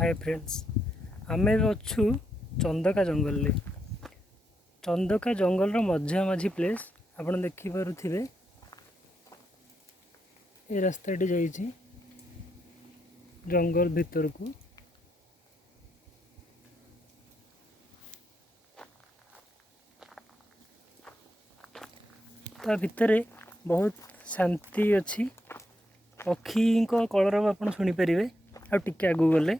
Hi friends, आमे अच्छु चंदका जंगल ले। चंदका जंगल मझा मझी प्लेस आप देखिपे। ये रास्ता जाइए जंगल भीतर को। ता भितर बहुत शांति अच्छी। पक्षी कलरव आप शुणी पारे। आ टिके आगू गले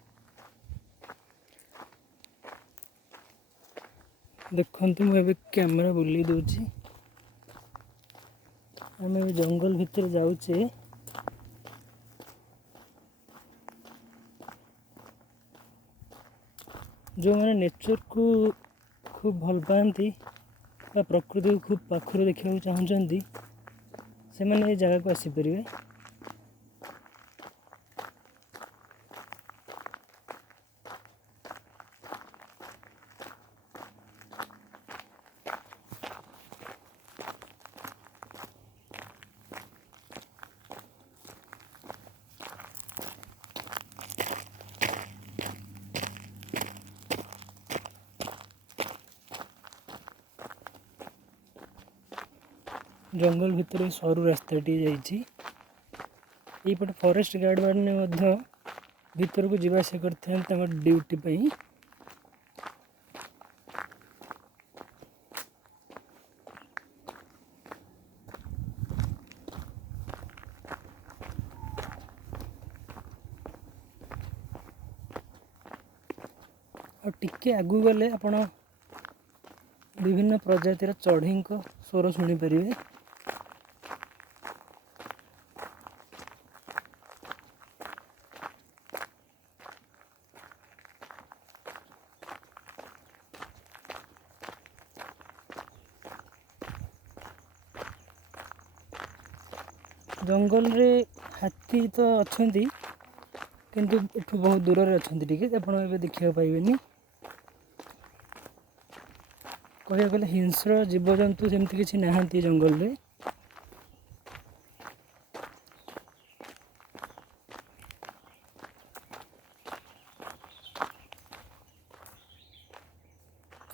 देखते मुझे कैमेरा बुले दूची। आम जंगल भितर जाऊे। जो मैंने नेचर को खूब भल पाती प्रकृति को खूब पाखर देखा चाहते से मैंने जगह को आसीपर। जंगल भितर सरू रास्ताटी जापटे फॉरेस्ट गार्ड मैंने भीतर को जीवास करते ड्यूटी पाई। और टिके आगू गले आपण विभिन्न प्रजातिर चढ़ी स्वर शुणी पारे। जंगल रे हाथी तो अच्छा किंतु एठू बहुत दूर रे अच्छा देखा पाइबेनी। कह गले हिंस्र जीवजंतु सेमती किसी नहांती जंगल रे।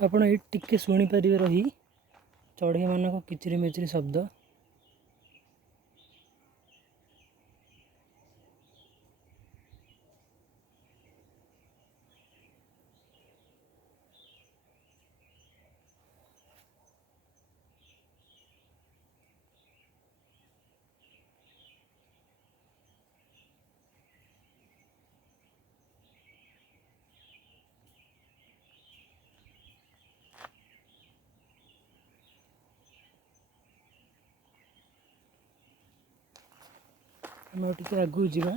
आपण ये टिके शुणी पारे रही चढ़ई मान किचिरी मिचिरी शब्द। आम टे आगू जा।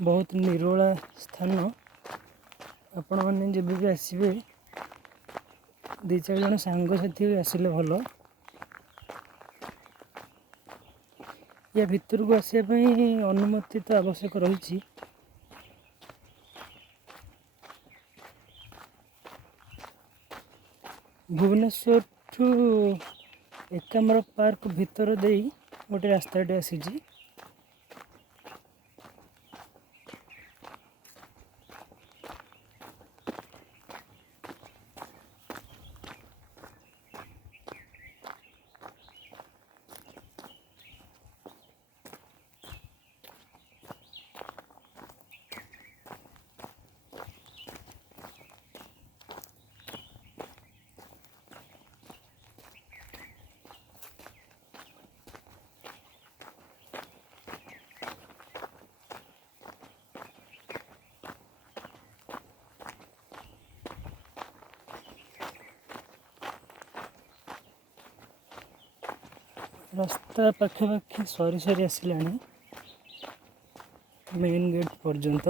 बहुत निरोला स्थान। आपण मैंने जब भी आसबे दी चार जन सांग साथी आसिले भल। या भितर को आसापी अनुमति तो आवश्यक रही। भुवनेश्वर ठू एकाम्र पार्क भितर दे गोटे रास्ताटे आसी। रास्ता पाखापाखि सरी सरी आसला मेन गेट पर्यंत।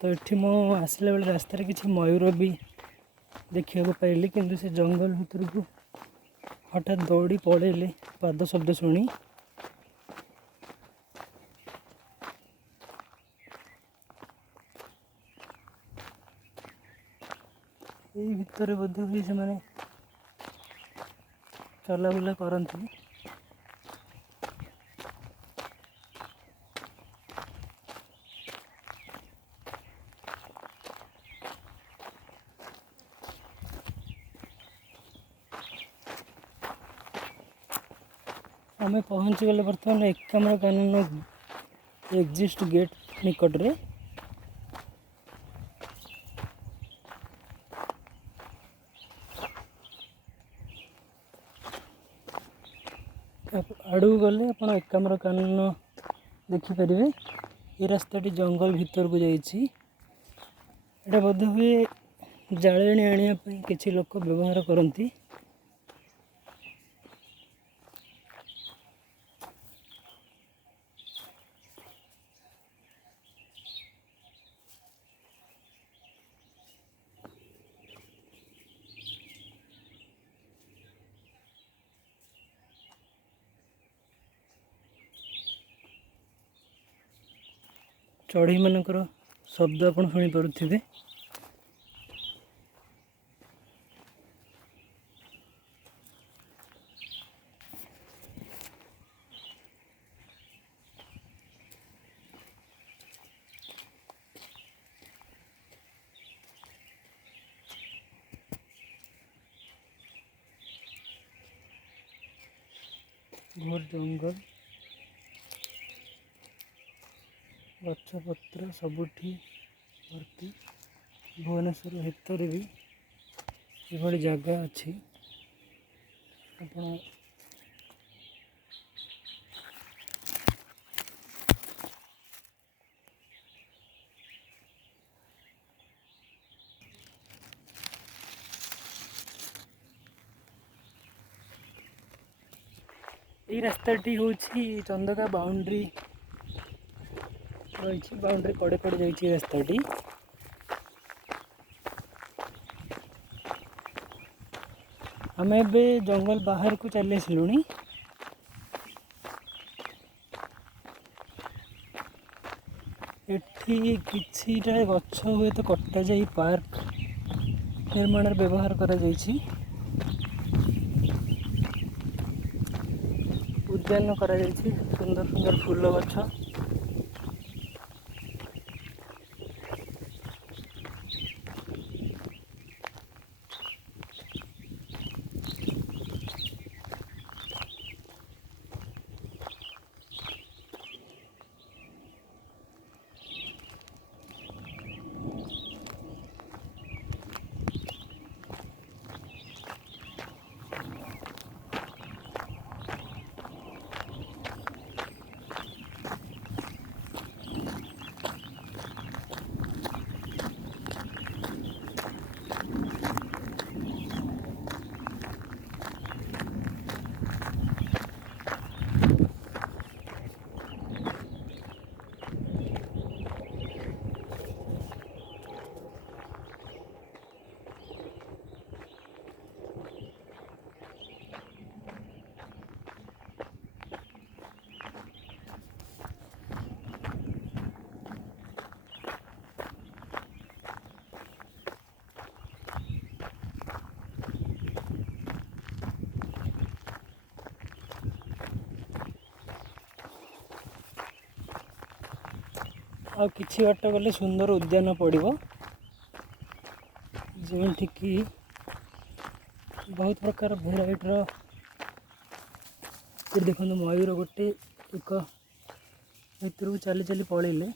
तो ये मो आसला बेले रास्तार किसी मयूर भी देखा पाइली किंतु से जंगल भीतर को हठात दौड़ी पड़ेले पाद शब्द शुणी। ये भितर बोध हुए से ଚଲାବୁଲା କରନ୍ତି। आम पहुँचीगले बर्तमान एकाम्रकानन एग्जिट गेट निकट रे। आड़ू गले आप एकाम्रकानन देखिपारे। ये रास्ताटी जंगल भितर को जाइए। बोध हुए जाले आने किसी लोक व्यवहार करती। चढ़ई मानकर शब्द आप शुणी पारे। घोर जंगल गछपत्र सबुठी भर्ती। भुवनेश्वर भितर भी ये जगह अच्छी। ये रास्ताटी हूँ चंदका बाउंड्री रही। बाउंड्री कड़े कड़े जाइए रास्ताटी। आम ए जंगल बाहर को चली आसलु। एठी किछिटा गछ हुए तो कटा जाई पार्क निर्माण व्यवहार करा जाइछि। उद्यान करा जाइछि। सुंदर सुंदर फूल गछ। आ किछि बाट गले सुंदर उद्यान पड़ो। जमीठी बहुत प्रकार भेराइटर देखो मयूर गोटे एक भर को चली चली पलैले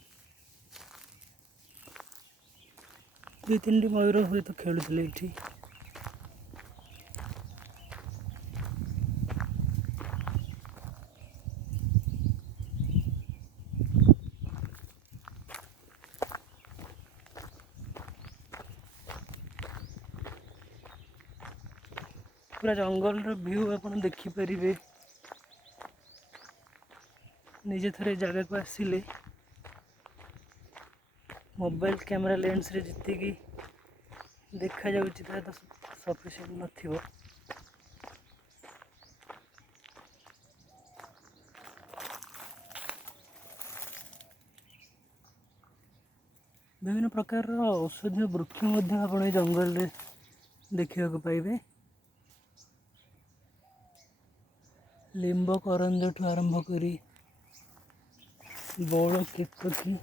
दु तीन मयूर हुए तो खेलुले ये। पूरा जंगल व्यू आप देखिपारे। निजे थरे जगह को आसिले मोबाइल कैमरा लेंस रे जी देखा जाउछि तो सफिशिएंट नथिबो। विभिन्न प्रकार औषधीय वृक्ष आप जंगल में देखा पाइबे। ଲିମ୍ବ କରଞ୍ଜଠୁ ଆରମ୍ଭ କରି ବଉଳ କେତକୀ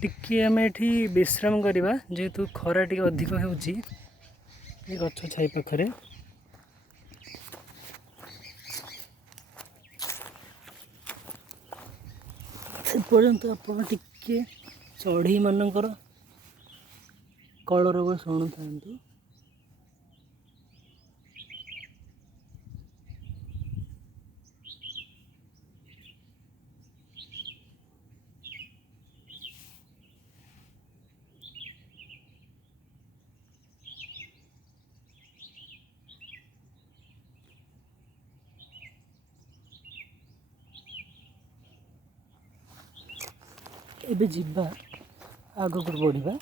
टिके आम एठी विश्राम करवा जेहेतु खरा टी अधिक होउची ए गछ छाई पाखरे से पर्यंत आपण टिके चढ़ई मानकर कलरव शुणु था। एबे जिब्बा आगो को बढ़िबा।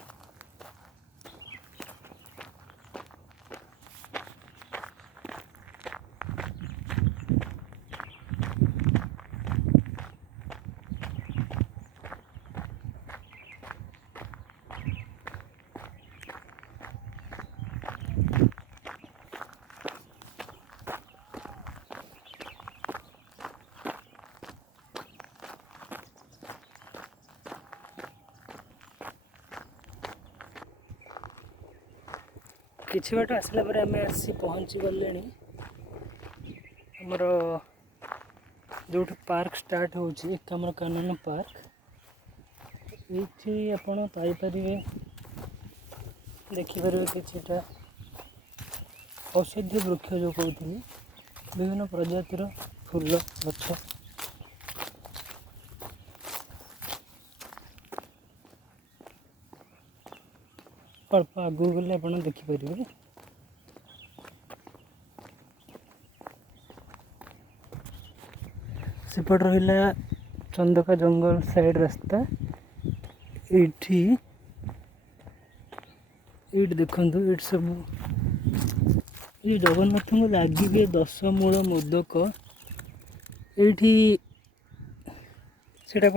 किछि बाट आसला पर आम आसी पहुँची गले आमर जो पार्क स्टार्ट होची एकाम्र कानन पार्क ये आपण पाइपर देखिपारे किछिटा औषधीय वृक्ष जो कहती विभिन्न प्रजातिर फूल गछ अल्प आगू गले आप देखिपारे। सेपट रहा चंदका जंगल साइड रास्ता ये देखु ये सब ये जगन्नाथ को लगे 10 मूल मोदक ये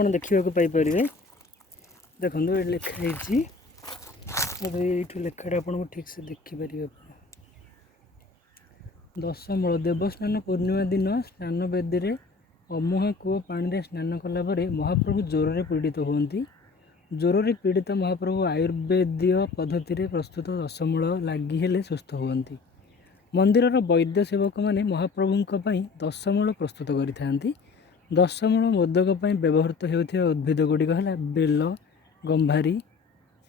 देखा पाइपर देखो ये लिखाई ये लेखाटा आपको ठीक से देखिपारे। 10 मूल देवस्नान पूर्णिमा दिन स्नान बेदी में अमुहा कूप पानी स्नान कलापर महाप्रभु ज्वर पीड़ित होती। ज्वर पीड़ित महाप्रभु आयुर्वेदीय पद्धति प्रस्तुत 10 मूल लगी सुस्थ होती। मंदिर वैद्य सेवक मैंने महाप्रभु 10 मूल प्रस्तुत करि 10 मूल मोदक व्यवहृत होता उद्भिद गुड़िक है बेल गंभारी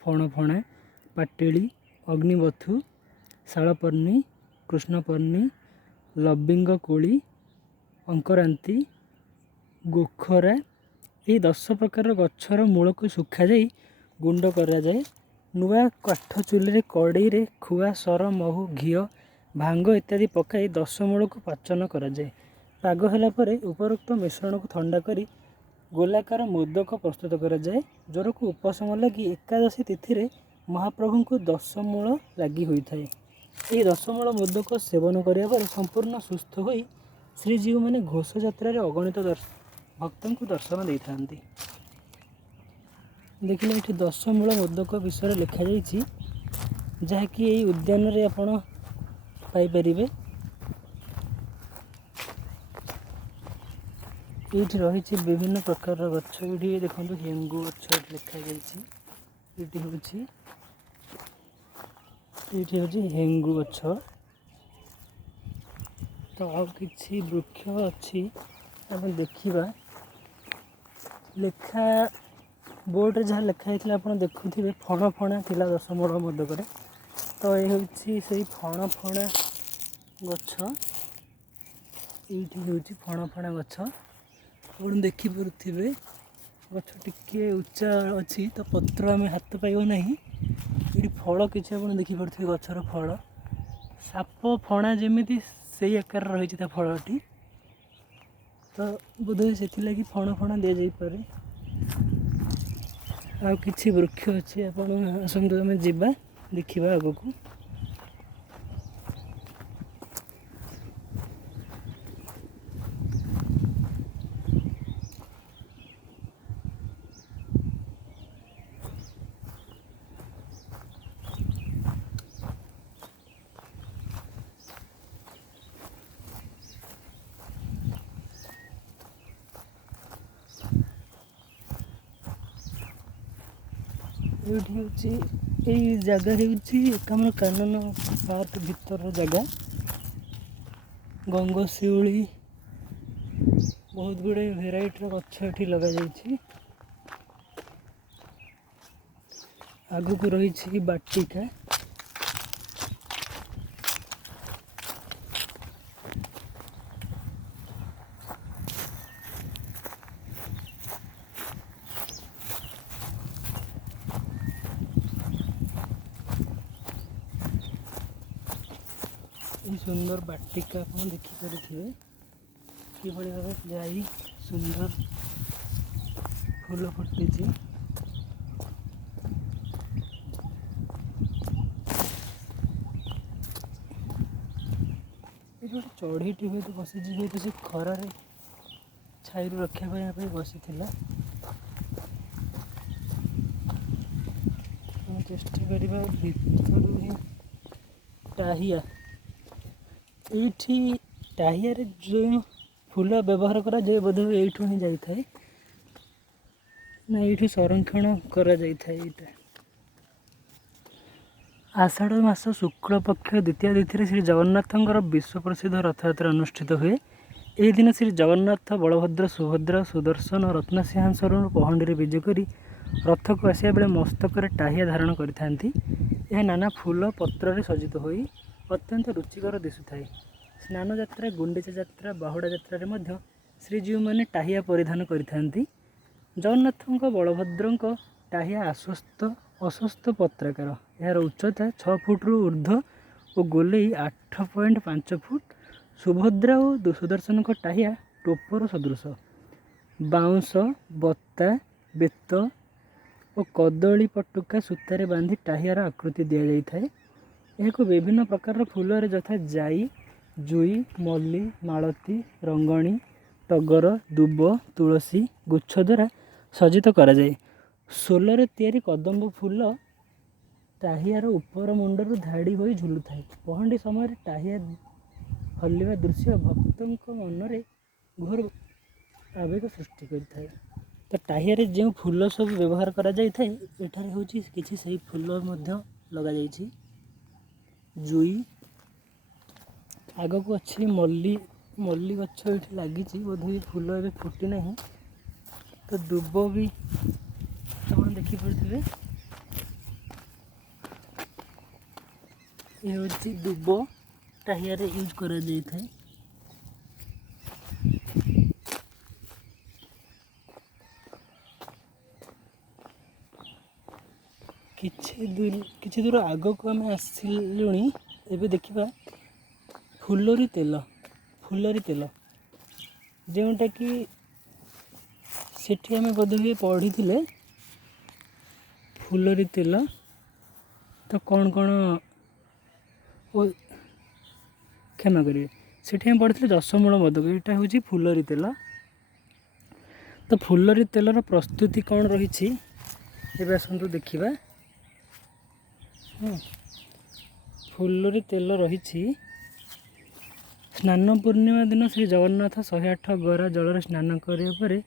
फणफणा पाटेली अग्निबथु शालपर्णी कृष्णपर्णी लबिंग कोली अंकरांती गोखरा ये 10 प्रकार गच्छर मूल को सुखा जाई गुंड करा जाए। नुआ काठ चुली कड़ई रे खुआ सर महु घी भांग इत्यादि पकाई 10 मूल को पाचन करा जाए। पाग होला परे उपरोक्त मिश्रण को ठंडा करी गोलाकार मोदक प्रस्तुत करा जाए। ज्वर को उपशम लगी एकादशी तिथि रे महाप्रभु को 10 मूल लगी होता है। ये 10 मूल मोदक सेवन करिया पर संपूर्ण सुस्थ होई श्रीजीव मैंने घोष यात्रा रे अगणित भक्तों को दर्शन दे था। देखिले ये 10 मूल मोदक विषय लिखा जाइए जहाँकि यही उद्यान रे आपण पाइपर। ये रही विभिन्न प्रकार गछ ये देखो हेंगू गछ लिखा ये हूँ हेंगू गछ। तो आउ कि वृक्ष अच्छी आम देखा लेखा बोर्ड जहाँ लिखाई आप देखुवे फण फणा थिला 10 मूल मोदक। तो ये हूँ से फण फणा गछ ଏଇଠି ହେଉଛି ଫଣା ଫଣା ଗଛ। ଆପଣ ଦେଖିପାରୁଥିବେ ଗଛ ଟିକିଏ ଉଚ୍ଚା ଅଛି ତ ପତ୍ର ଆମେ ହାତ ପାଇବ ନାହିଁ। ଏଇଠି ଫଳ କିଛି ଆପଣ ଦେଖିପାରୁଥିବେ ଗଛର ଫଳ ସାପ ଫଣା ଯେମିତି ସେଇ ଆକାରରେ ରହିଛି ତା ଫଳଟି। ତ ବୋଧହୁଏ ସେଥିଲାଗି ଫଣା ଫଣା ଦିଆଯାଇପାରେ। ଆଉ କିଛି ବୃକ୍ଷ ଅଛି ଆପଣ ଆସନ୍ତୁ ଆମେ ଯିବା ଦେଖିବା ଆଗକୁ। ଏଇଠି ହେଉଛି ଏଇ ଜାଗା ହେଉଛି ଆମର କାନନ ପାର୍କ ଭିତର ଜାଗା। ଗଙ୍ଗଶିଉଳି ବହୁତ ଗୁଡ଼ିଏ ଭେରାଇଟିର ଗଛ ଏଠି ଲଗାଯାଇଛି। ଆଗକୁ ରହିଛି ବାଟିକା। এই ସୁନ୍ଦର ବାଟିକା ଆପଣ ଦେଖିପାରୁଥିବେ କିଭଳି ଭାବେ ଯାଇ ସୁନ୍ଦର ଫୁଲ ଫୁଟିଛି। ଏଠି ଗୋଟେ ଚଢ଼େଇଟି ହୁଏତ ବସିଛି, ହୁଏତ ସେ ଖରାରେ ଛାଇରୁ ରକ୍ଷା ପାଇବା ପାଇଁ ବସିଥିଲା। ଆମେ ଚେଷ୍ଟା କରିବା ଭିତରୁ ହିଁ ଟାହିଆ। ଏଇଠି ଟାହିଆରେ ଯେଉଁ ଫୁଲ ବ୍ୟବହାର କରାଯାଏ ବୋଧହୁଏ ଏଇଠୁ ହିଁ ଯାଇଥାଏ ନା ଏଇଠି ସଂରକ୍ଷଣ କରାଯାଇଥାଏ। ଏଇଟା ଆଷାଢ଼ ମାସ ଶୁକ୍ଳପକ୍ଷ ଦ୍ୱିତୀୟା ତିଥିରେ ଶ୍ରୀ ଜଗନ୍ନାଥଙ୍କର ବିଶ୍ୱ ପ୍ରସିଦ୍ଧ ରଥଯାତ୍ରା ଅନୁଷ୍ଠିତ ହୁଏ। ଏହି ଦିନ ଶ୍ରୀ ଜଗନ୍ନାଥ ବଳଭଦ୍ର ସୁଭଦ୍ରା ସୁଦର୍ଶନ ରତ୍ନସିଂହାସନରୁ ପହଣ୍ଡିରେ ବିଜେ କରି ରଥକୁ ଆସିବା ବେଳେ ମସ୍ତକରେ ଟାହିଆ ଧାରଣ କରିଥାନ୍ତି। ଏହା ନାନା ଫୁଲ ପତ୍ରରେ ସଜ୍ଜିତ ହୋଇ ଅତ୍ୟନ୍ତ ରୁଚିକର ଦିଶୁଥାଏ। ସ୍ନାନ ଯାତ୍ରା, ଗୁଣ୍ଡିଚା ଯାତ୍ରା, ବାହୁଡ଼ା ଯାତ୍ରାରେ ମଧ୍ୟ ଶ୍ରୀଜୀଉମାନେ ଟାହିଆ ପରିଧାନ କରିଥାନ୍ତି। ଜଗନ୍ନାଥଙ୍କ ବଳଭଦ୍ରଙ୍କ ଟାହିଆ ଅଶ୍ୱସ୍ଥ ପତ୍ରାକାର। ଏହାର ଉଚ୍ଚତା 6 ଫୁଟରୁ ଉର୍ଦ୍ଧ୍ୱ ଓ ଗୋଲେଇ 8.5 ଫୁଟ। ସୁଭଦ୍ରା ଓ ସୁଦର୍ଶନଙ୍କ ଟାହିଆ ଟୋପର ସଦୃଶ। ବାଉଁଶ, ବତା, ବେତ ଓ କଦଳୀ ପଟୁକା ସୂତାରେ ବାନ୍ଧି ଟାହିଆର ଆକୃତି ଦିଆଯାଇଥାଏ। ଏହାକୁ ବିଭିନ୍ନ ପ୍ରକାରର ଫୁଲରେ ଯଥା ଜାଇ, ଜୁଇ, ମଲ୍ଲି, ମାଳତୀ, ରଙ୍ଗଣୀ, ଟଗର, ଦୁବ, ତୁଳସୀ ଗୁଚ୍ଛ ଦ୍ୱାରା ସଜ୍ଜିତ କରାଯାଏ। ସୋଲରେ ତିଆରି କଦମ୍ବ ଫୁଲ ଟାହିଆର ଉପର ମୁଣ୍ଡରୁ ଧାଡ଼ି ହୋଇ ଝୁଲୁଥାଏ। ପହଣ୍ଡି ସମୟରେ ଟାହିଆ ହଲିବା ଦୃଶ୍ୟ ଭକ୍ତଙ୍କ ମନରେ ଘୋର ଆବେଗ ସୃଷ୍ଟି କରିଥାଏ। ତ ଟାହିଆରେ ଯେଉଁ ଫୁଲ ସବୁ ବ୍ୟବହାର କରାଯାଇଥାଏ ଏଠାରେ ହେଉଛି କିଛି ସେହି ଫୁଲ ମଧ୍ୟ ଲଗାଯାଇଛି। ଜୁଇ, ଆଗକୁ ଅଛି ମଲ୍ଲି ଗଛ ଏଇଠି ଲାଗିଛି, ବୋଧହୁଏ ଫୁଲ ଏବେ ଫୁଟି ନାହିଁ। ତ ଦୁବ ବି ଆପଣ ଦେଖିପାରୁଥିବେ। ଏ ହେଉଛି ଦୁବ, ଟାହିଆରେ ୟୁଜ୍ କରାଯାଇଥାଏ। କିଛି ଦୂର ଆଗକୁ ଆମେ ଆସିଲୁଣି। ଏବେ ଦେଖିବା ଫୁଲରି ତେଲ ଯେଉଁଟାକି ସେଠି ଆମେ ବୋଧହୁଏ ପଢ଼ିଥିଲେ। ଫୁଲରି ତେଲ ତ କ'ଣ କ୍ଷମା କରିବେ, ସେଠି ଆମେ ପଢ଼ିଥିଲେ ଦଶମୂଳ ମୋଦକ। ଏଇଟା ହେଉଛି ଫୁଲରି ତେଲ। ତ ଫୁଲରି ତେଲର ପ୍ରସ୍ତୁତି କ'ଣ ରହିଛି ଏବେ ଆସନ୍ତୁ ଦେଖିବା। ଫୁଲରି ତେଲ ରହିଛି। ସ୍ନାନ ପୂର୍ଣ୍ଣିମା ଦିନ ଶ୍ରୀ ଜଗନ୍ନାଥ 108 ଗରା ଜଳରେ ସ୍ନାନ କରିବା ପରେ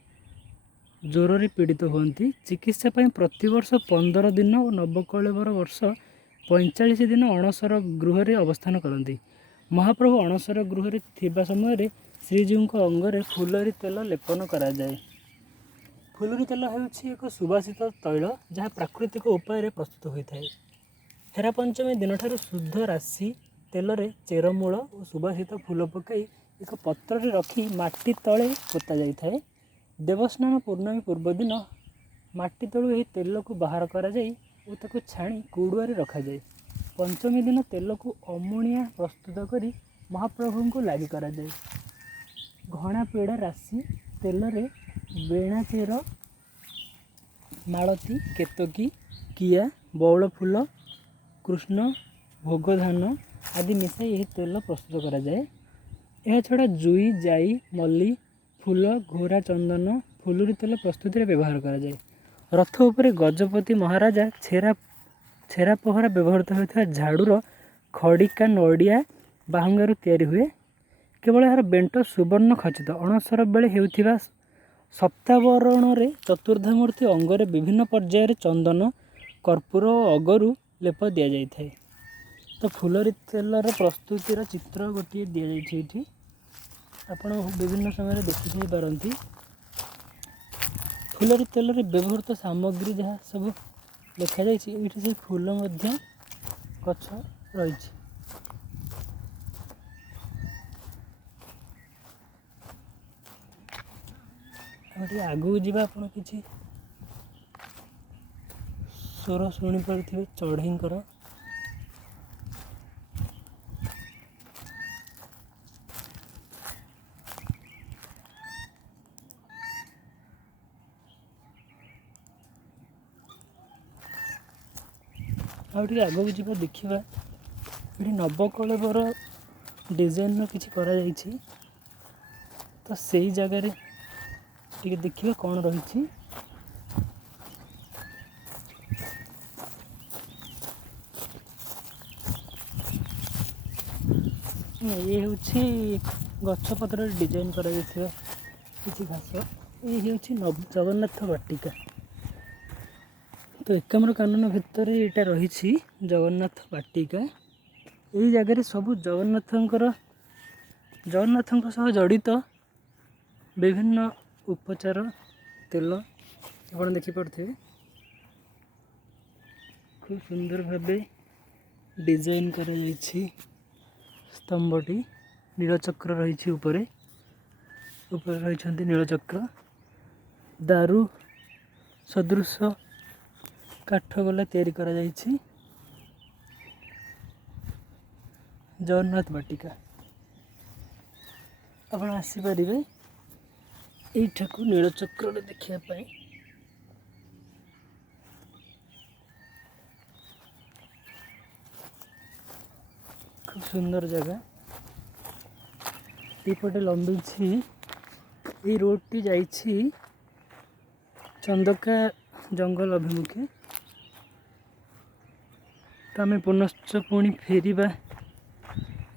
ଜ୍ୱରରେ ପୀଡ଼ିତ ହୁଅନ୍ତି। ଚିକିତ୍ସା ପାଇଁ ପ୍ରତିବର୍ଷ 15 ଦିନ ଓ ନବକଳେବର ବର୍ଷ 45 ଦିନ ଅଣସର ଗୃହରେ ଅବସ୍ଥାନ କରନ୍ତି। ମହାପ୍ରଭୁ ଅଣସର ଗୃହରେ ଥିବା ସମୟରେ ଶ୍ରୀଜୀଉଙ୍କ ଅଙ୍ଗରେ ଫୁଲରି ତେଲ ଲେପନ କରାଯାଏ। ଫୁଲରି ତେଲ ହେଉଛି ଏକ ସୁବାସିତ ତୈଳ ଯାହା ପ୍ରାକୃତିକ ଉପାୟରେ ପ୍ରସ୍ତୁତ ହୋଇଥାଏ। ହେରା ପଞ୍ଚମୀ ଦିନଠାରୁ ଶୁଦ୍ଧ ରାଶି ତେଲରେ ଚେରମୂଳ ଓ ସୁବାସିତ ଫୁଲ ପକାଇ ଏକ ପତ୍ରରେ ରଖି ମାଟି ତଳେ ପୋତା ଯାଇଥାଏ। ଦେବସ୍ନାନ ପୂର୍ଣ୍ଣମୀ ପୂର୍ବ ଦିନ ମାଟି ତଳୁ ଏହି ତେଲକୁ ବାହାର କରାଯାଇ ଓ ତାକୁ ଛାଣି କୁଡ଼ୁଆରେ ରଖାଯାଏ। ପଞ୍ଚମୀ ଦିନ ତେଲକୁ ଅମୁଣିଆ ପ୍ରସ୍ତୁତ କରି ମହାପ୍ରଭୁଙ୍କୁ ଲାଗି କରାଯାଏ। ଘଣା ପେଡ଼ା ରାଶି ତେଲରେ ବେଣା ଚେର, ମାଳତୀ, କେତକୀ, କିଆ, ବଉଳ ଫୁଲ, କୃଷ୍ଣ ଭୋଗ ଧାନ ଆଦି ମିଶାଇ ଏହି ତେଲ ପ୍ରସ୍ତୁତ କରାଯାଏ। ଏହାଛଡ଼ା ଜୁଇ, ଜାଇ, ମଲ୍ଲି ଫୁଲ, ଘୋରା ଚନ୍ଦନ, ଫୁଲୁରି ତେଲ ପ୍ରସ୍ତୁତିରେ ବ୍ୟବହାର କରାଯାଏ। ରଥ ଉପରେ ଗଜପତି ମହାରାଜା ଛେରା ପହଁରା ବ୍ୟବହୃତ ହେଉଥିବା ଝାଡ଼ୁର ଖଡ଼ିକା ନଡ଼ିଆ ବାହୁଙ୍ଗାରୁ ତିଆରି ହୁଏ। କେବଳ ଏହାର ବେଣ୍ଟ ସୁବର୍ଣ୍ଣ ଖଚିତ। ଅଣସର ବେଳେ ହେଉଥିବା ସପ୍ତାବରଣରେ ଚତୁର୍ଦ୍ଧାମୂର୍ତ୍ତି ଅଙ୍ଗରେ ବିଭିନ୍ନ ପର୍ଯ୍ୟାୟରେ ଚନ୍ଦନ, କର୍ପୂର ଓ ଅଗରୁ ଲେପ ଦିଆଯାଇଥାଏ। ତ ଫୁଲରି ତେଲର ପ୍ରସ୍ତୁତିର ଚିତ୍ର ଗୋଟିଏ ଦିଆଯାଇଛି ଏଇଠି, ଆପଣ ବିଭିନ୍ନ ସମୟରେ ଦେଖିଥାଇ ପାରନ୍ତି। ଫୁଲରି ତେଲରେ ବ୍ୟବହୃତ ସାମଗ୍ରୀ ଯାହା ସବୁ ଲେଖାଯାଇଛି, ଏଇଠି ସେ ଫୁଲ ମଧ୍ୟ ଗଛ ରହିଛି। ଆମେ ଟିକେ ଆଗକୁ ଯିବା, ଆପଣ କିଛି ସ୍ୱର ଶୁଣିପାରୁଥିବେ ଚଢ଼େଇଙ୍କର। ଆଉ ଟିକେ ଆଗକୁ ଯିବା, ଦେଖିବା ଏଠି ନବକଳେବର ଡିଜାଇନର କିଛି କରାଯାଇଛି। ତ ସେଇ ଜାଗାରେ ଟିକେ ଦେଖିବା କ'ଣ ରହିଛି। ଇଏ ହେଉଛି ଗଛ ପତ୍ରରେ ଡିଜାଇନ କରାଯାଇଥିବା କିଛି ଘାସ। ଇଏ ହେଉଛି ଜଗନ୍ନାଥ ବାଟିକା। ତ ଏକାମ୍ର କାନନ ଭିତରେ ଏଇଟା ରହିଛି ଜଗନ୍ନାଥ ବାଟିକା। ଏହି ଜାଗାରେ ସବୁ ଜଗନ୍ନାଥଙ୍କ ସହ ଜଡ଼ିତ ବିଭିନ୍ନ ଉପଚାର ତେଲ ଆପଣ ଦେଖିପାରୁଥିବେ। ଖୁବ ସୁନ୍ଦର ଭାବେ ଡିଜାଇନ କରାଯାଇଛି ସ୍ତମ୍ଭଟି। ନୀଳଚକ୍ର ରହିଛି ଉପରେ ରହିଛନ୍ତି ନୀଳଚକ୍ର। ଦାରୁ ସଦୃଶ କାଠ ଗଲା ତିଆରି କରାଯାଇଛି। ଜଗନ୍ନାଥ ବାଟିକା ଆପଣ ଆସିପାରିବେ ଏଇଠାକୁ ନୀଳଚକ୍ରରେ ଦେଖିବା ପାଇଁ। ଖୁବ ସୁନ୍ଦର ଜାଗା। ଏଇପଟେ ଲମ୍ବିଛି, ଏଇ ରୋଡ଼ଟି ଯାଇଛି ଚନ୍ଦକା ଜଙ୍ଗଲ ଅଭିମୁଖେ। ତ ଆମେ ପୁନଶ୍ଚ ପୁଣି ଫେରିବା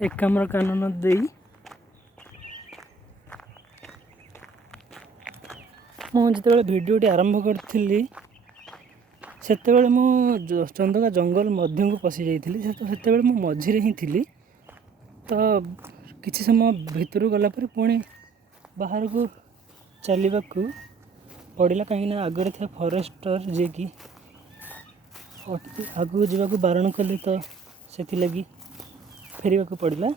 ଏକାମ୍ର କାନନ ଦେଇ। ମୁଁ ଯେତେବେଳେ ଭିଡ଼ିଓଟି ଆରମ୍ଭ କରିଥିଲି, ସେତେବେଳେ ମୁଁ ଚନ୍ଦକା ଜଙ୍ଗଲ ମଧ୍ୟକୁ ପଶି ଯାଇଥିଲି। ସେତେବେଳେ ମୁଁ ମଝିରେ ହିଁ ଥିଲି। ତ କିଛି ସମୟ ଭିତରକୁ ଗଲା ପରେ ପୁଣି ବାହାରକୁ ଚାଲିବାକୁ ପଡ଼ିଲା, କାହିଁକିନା ଆଗରେ ଥିବା ଫରେଷ୍ଟର ଯିଏକି ଆଗକୁ ଯିବାକୁ ବାରଣ କଲେ, ତ ସେଥିଲାଗି ଫେରିବାକୁ ପଡ଼ିଲା।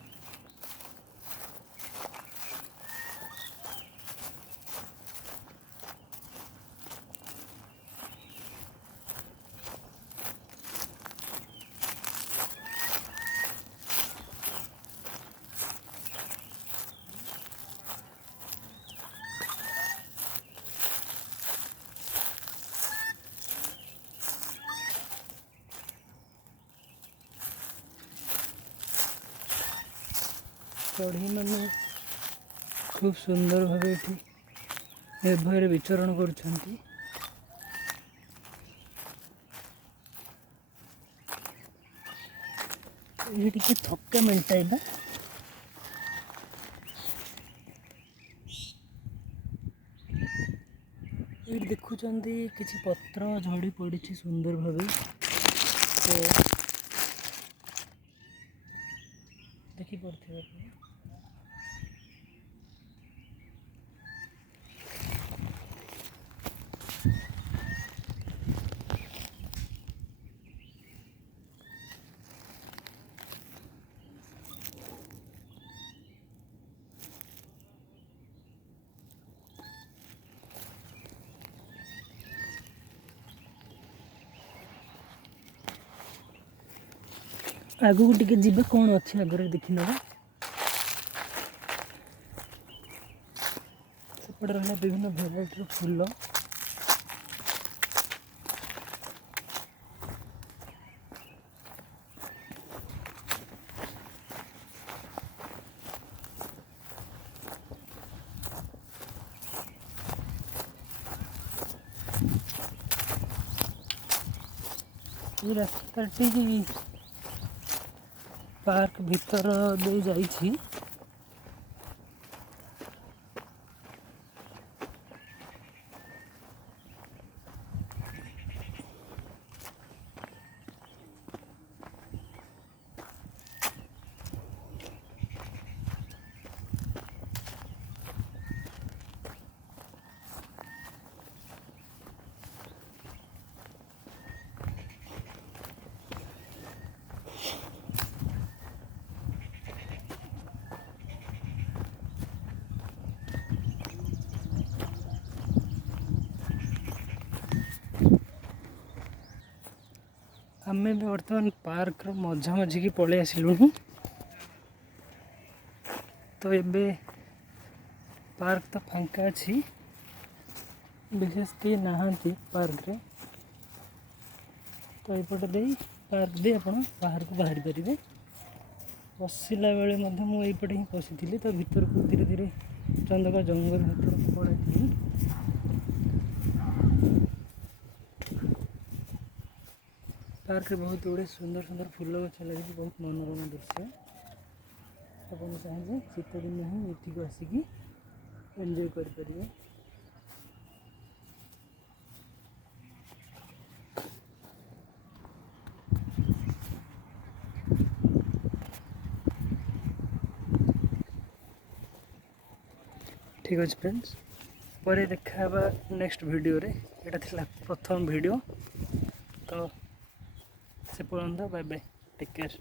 ଚଢ଼େଇମାନେ ଖୁବ ସୁନ୍ଦର ଭାବେ ଏଠି ନିର୍ଭୟରେ ବିଚରଣ କରୁଛନ୍ତି। ଏଠି ଟିକେ ଥକା ମେଣ୍ଟାଇବା। ଏଇଠି ଦେଖୁଛନ୍ତି କିଛି ପତ୍ର ଝଡ଼ି ପଡ଼ିଛି ସୁନ୍ଦର ଭାବେ। ତ ଦେଖିପାରୁଥିବେ ଆପଣ। आगू टिके जीवे कौन अच्छी आगे देखी ना सेपटे रहा विभिन्न भेराइटर फूल ये रास्ताटी पार्क भीतर दे जाइछि आमे भी बर्तमान पार्क मझा मझी की पलि आसिलुणु तो एबे पार्क तो फांका अच्छी विशेष के नहांती पार्क रे तो यपटे दे पार्क दे आपण बाहर को बाहरी पारे पशिला बेले मुझे ही पशि तो भीतर को धीरे धीरे चंदका जंगल भीतर को पड़े पार्क में बहुत गुड़े सुंदर सुंदर फूल गछ लगी बहुत मनोरम दृश्य आपन चाहिए शीत दिन ही ये को आसिकी एंजॉय करें। ठीक अच्छे फ्रेंड्स पर देखा नेक्स्ट वीडियो रे एटा थिला प्रथम वीडियो तो से पर्यंत बाय बाय टेक केयर।